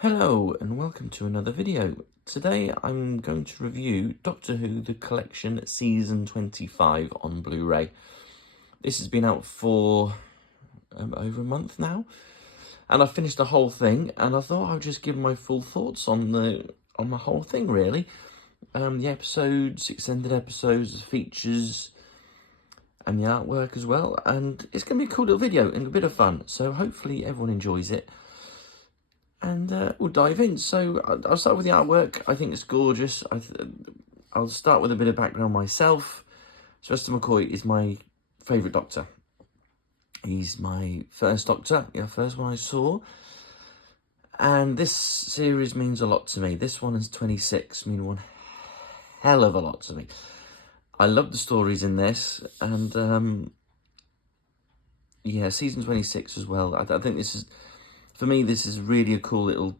Hello and welcome to another video. Today I'm going to review Doctor Who The Collection Season 25 on Blu-ray. This has been out for over a month now, and I've finished the whole thing, and I thought I would just give my full thoughts on the whole thing really. The episodes, extended episodes, the features and the artwork as well, and it's going to be a cool little video and a bit of fun, so hopefully everyone enjoys it. And we'll dive in. So I'll start with the artwork. I think it's gorgeous. I'll start with a bit of background myself. Sylvester McCoy is my favourite Doctor. He's my first Doctor, first one I saw. And this series means a lot to me. This one is 26, mean one hell of a lot to me. I love the stories in this, and season 26 as well. I think this is, for me, this is really a cool little,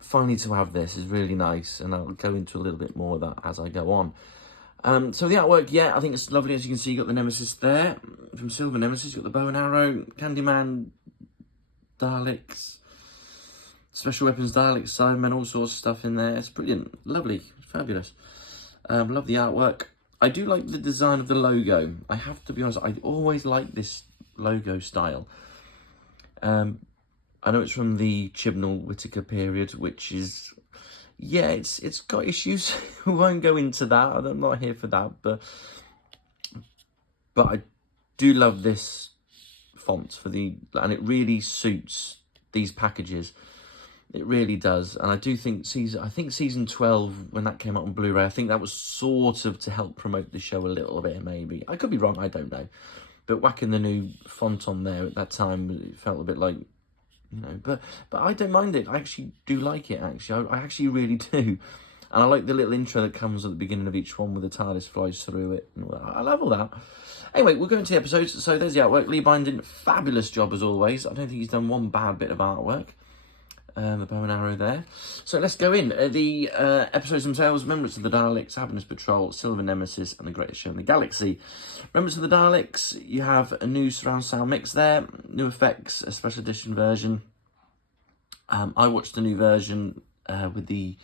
finally to have this is really nice, and I'll go into a little bit more of that as I go on. So the artwork, I think it's lovely. As you can see, you got the Nemesis there, from Silver Nemesis, you got the bow and arrow, Candyman, Daleks, Special Weapons Daleks, Cybermen, all sorts of stuff in there. It's brilliant, lovely, fabulous. Love the artwork. I do like the design of the logo. I have to be honest, I always like this logo style. I know it's from the Chibnall Whittaker period, which is, it's got issues. We won't go into that. I'm not here for that, but I do love this font and it really suits these packages. It really does, and I do think season 12, when that came out on Blu-ray, I think that was sort of to help promote the show a little bit. Maybe I could be wrong. I don't know, but whacking the new font on there at that time, it felt a bit like. But I don't mind it. I actually do like it, actually. I actually really do. And I like the little intro that comes at the beginning of each one with the TARDIS flies through it. I love all that. Anyway, we'll go into the episodes. So there's the artwork. Lee Binding, fabulous job as always. I don't think he's done one bad bit of artwork. The bow and arrow there. So let's go in. The episodes themselves: Remembrance of the Daleks, Happiness Patrol, Silver Nemesis, and The Greatest Show in the Galaxy. Remembrance of the Daleks, you have a new surround sound mix there, new effects, a special edition version. I watched the new version with the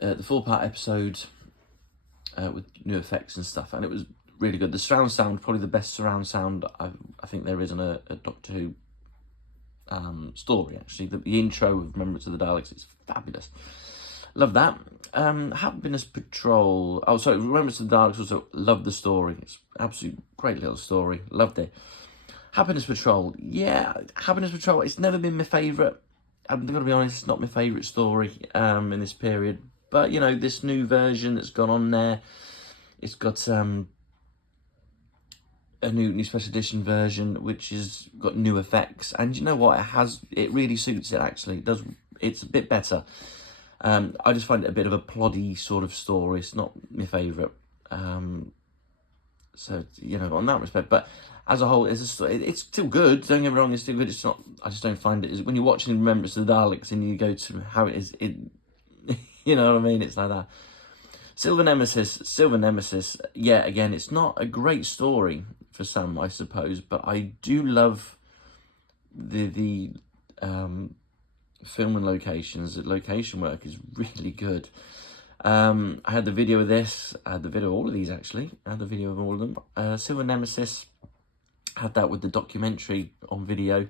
4-part episode with new effects and stuff, and it was really good. The surround sound, probably the best surround sound I think there is in a Doctor Who story, actually. The intro of Remembrance of the Daleks is fabulous. Love that. Happiness Patrol. Oh, sorry, Remembrance of the Daleks also. Love the story. It's absolutely great little story. Loved it. Happiness Patrol. Happiness Patrol. It's never been my favourite. I'm going to be honest, it's not my favourite story in this period. But, this new version that's gone on there, it's got a new special edition version, which has got new effects. And you know what? It really suits it, actually. It's a bit better. I just find it a bit of a ploddy sort of story. It's not my favourite. So, on that respect. But as a whole, it's still good. Don't get me wrong, it's still good. It's not, I just don't find it, when you're watching Remembrance of the Daleks and you go to how it is, you know what I mean? It's like that. Silver Nemesis, again, it's not a great story for some, I suppose, but I do love the film and locations. The location work is really good. I had the video of this, I had the video of all of these, actually. I had the video of all of them. Silver Nemesis, had that with the documentary on video,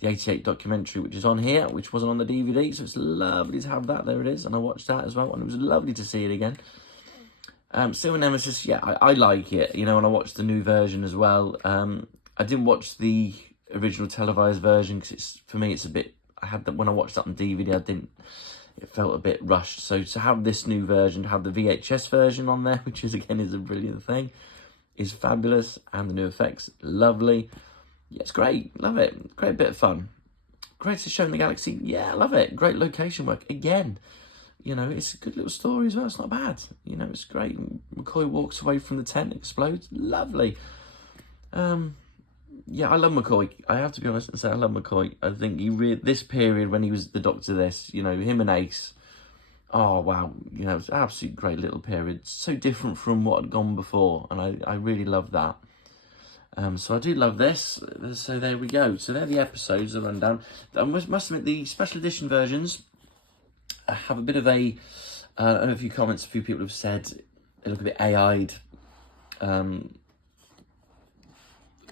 the 88 documentary, which is on here, which wasn't on the DVD, so it's lovely to have that. There it is, and I watched that as well, and it was lovely to see it again. Silver Nemesis, I like it, and I watched the new version as well. I didn't watch the original televised version, because for me it's a bit, when I watched that on DVD, it felt a bit rushed. So to have this new version, to have the VHS version on there, which is a brilliant thing, is fabulous, and the new effects, lovely. It's great, love it, great bit of fun. Greatest Show in the Galaxy, I love it. Great location work, again. It's a good little story as well, it's not bad. It's great. McCoy walks away from the tent, explodes, lovely. I love McCoy. I have to be honest and say I love McCoy. I think this period when he was the Doctor, him and Ace, oh wow, it's an absolute great little period. So different from what had gone before, and I really love that. So I do love this. So there we go. So they're the episodes, the rundown. I must admit, the special edition versions have a bit of a... I know a few comments, a few people have said they look a bit AI'd. A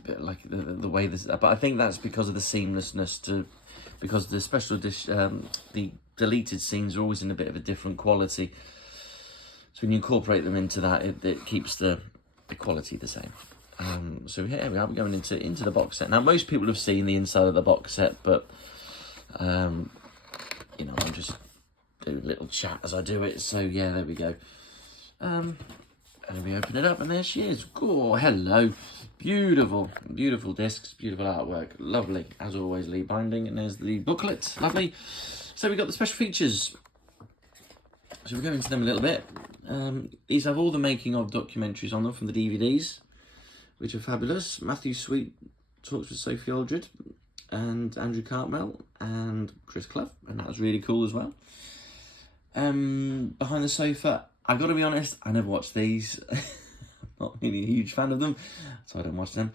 bit like the way this... But I think that's because of the seamlessness because the special edition... the deleted scenes are always in a bit of a different quality. So when you incorporate them into that, it keeps the quality the same. So here we are, we're going into the box set. Now, most people have seen the inside of the box set, but, I'm just doing a little chat as I do it. So, yeah, there we go. And we open it up, and there she is. Oh, hello. Beautiful, beautiful discs, beautiful artwork. Lovely, as always, Lee Binding. And there's the booklet. Lovely. So we've got the special features. So we'll go into them a little bit. These have all the making of documentaries on them from the DVDs, which are fabulous. Matthew Sweet talks with Sophie Aldred and Andrew Cartmel and Chris Clough, and that was really cool as well. Behind the Sofa, I've got to be honest, I never watched these. I'm not really a huge fan of them, so I don't watch them.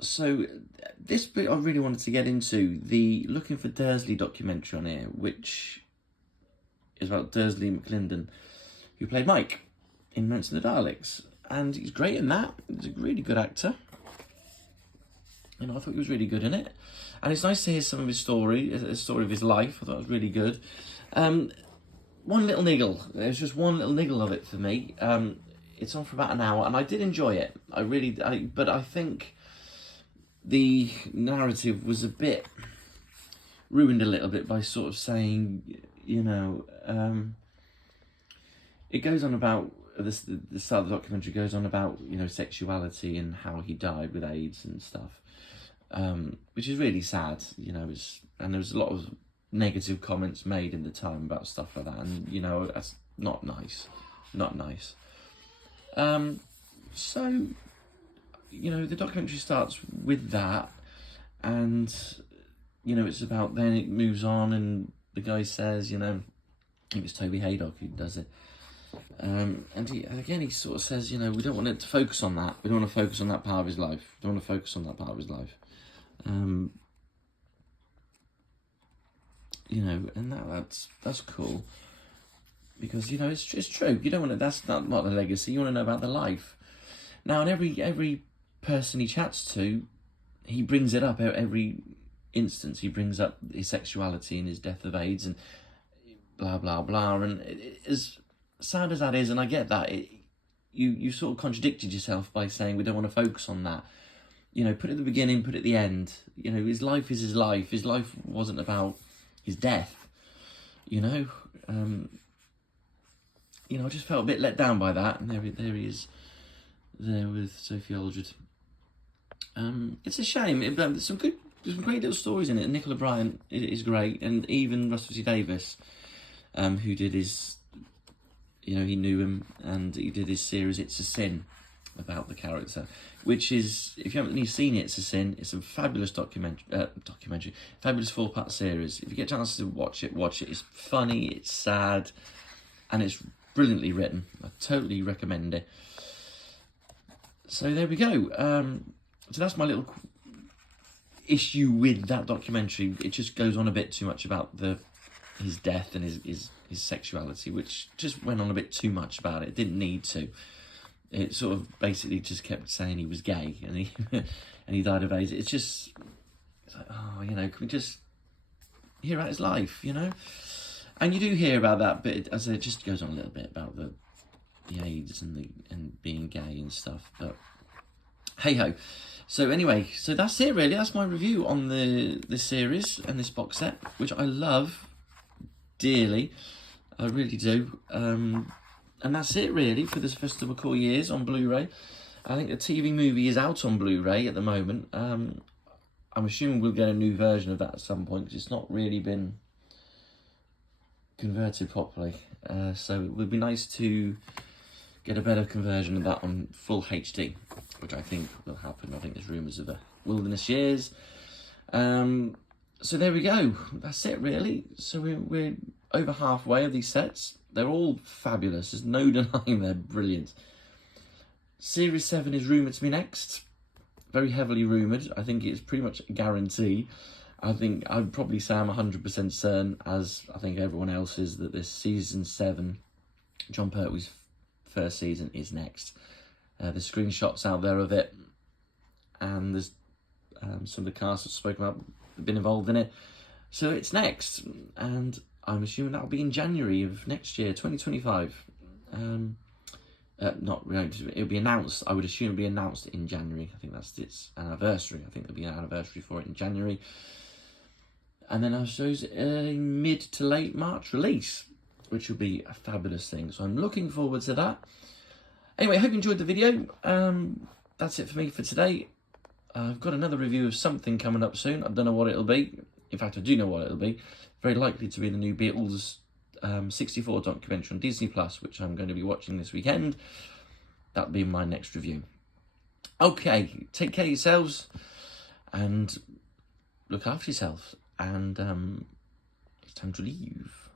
So this bit I really wanted to get into, the Looking for Dursley documentary on here, which is about Dursley McClendon, who played Mike in Rents and the Daleks. And he's great in that. He's a really good actor. I thought he was really good in it. And it's nice to hear some of his story, a story of his life. I thought it was really good. One little niggle. There's just one little niggle of it for me. It's on for about an hour, and I did enjoy it. But I think the narrative was a bit ruined a little bit by sort of saying, it goes on about, the start of the documentary goes on about, sexuality and how he died with AIDS and stuff, which is really sad, and there was a lot of negative comments made in the time about stuff like that, and, that's not nice. So, the documentary starts with that, and, it's about, then it moves on, and the guy says, I think it's Toby Haydock who does it. And he sort of says, we don't want it to focus on that. We don't want to focus on that part of his life. And that's cool. Because, it's true. You don't want to, that's not the legacy. You want to know about the life. Now, and every person he chats to, he brings it up every instance. He brings up his sexuality and his death of AIDS and blah, blah, blah. And it is... sad as that is, and I get that, you sort of contradicted yourself by saying we don't want to focus on that. Put it at the beginning, put it at the end. His life is his life. His life wasn't about his death. I just felt a bit let down by that, and there he is, there with Sophie Aldred. It's a shame. There's some great little stories in it. And Nicola Bryant is great, and even Russell T Davies, who did his... he knew him, and he did his series It's a Sin about the character, which is, if you haven't seen It's a Sin, it's a fabulous documentary, fabulous 4-part series. If you get a chance to watch it. It's funny, it's sad, and it's brilliantly written. I totally recommend it. So there we go. So that's my little issue with that documentary. It just goes on a bit too much about his death and his sexuality, which just went on a bit too much about it. It didn't need to. It sort of basically just kept saying he was gay and he and he died of AIDS. It's like, can we just hear about his life, And you do hear about that, but as it just goes on a little bit about the AIDS and being gay and stuff. But hey ho. So anyway, so that's it really. That's my review on this series and this box set, which I love dearly. I really do. And that's it really for this Festival Core Years on Blu-ray. I think the TV movie is out on Blu-ray at the moment. I'm assuming we'll get a new version of that at some point, because it's not really been converted properly. So it would be nice to get a better conversion of that on full HD, which I think will happen. I think there's rumours of the Wilderness Years. So there we go. That's it really. So we're over halfway of these sets. They're all fabulous. There's no denying they're brilliant. Series 7 is rumoured to be next. very heavily rumoured. I think it's pretty much a guarantee. I think I'd probably say I'm 100% certain, as I think everyone else is, that this season 7, Jon Pertwee's first season, is next. There's screenshots out there of it, and there's some of the cast that's spoken about have been involved in it. So it's next, and I'm assuming that'll be in January of next year, 2025. Not really, it'll be announced. I would assume it'll be announced in January. I think that's its anniversary. I think there'll be an anniversary for it in January. And then I suppose a mid to late March release, which will be a fabulous thing. So I'm looking forward to that. Anyway, I hope you enjoyed the video. That's it for me for today. I've got another review of something coming up soon. I don't know what it'll be. In fact, I do know what it'll be. Very likely to be the new Beatles 64 documentary on Disney+, which I'm going to be watching this weekend. That'll be my next review. Okay, take care of yourselves and look after yourselves. And it's time to leave.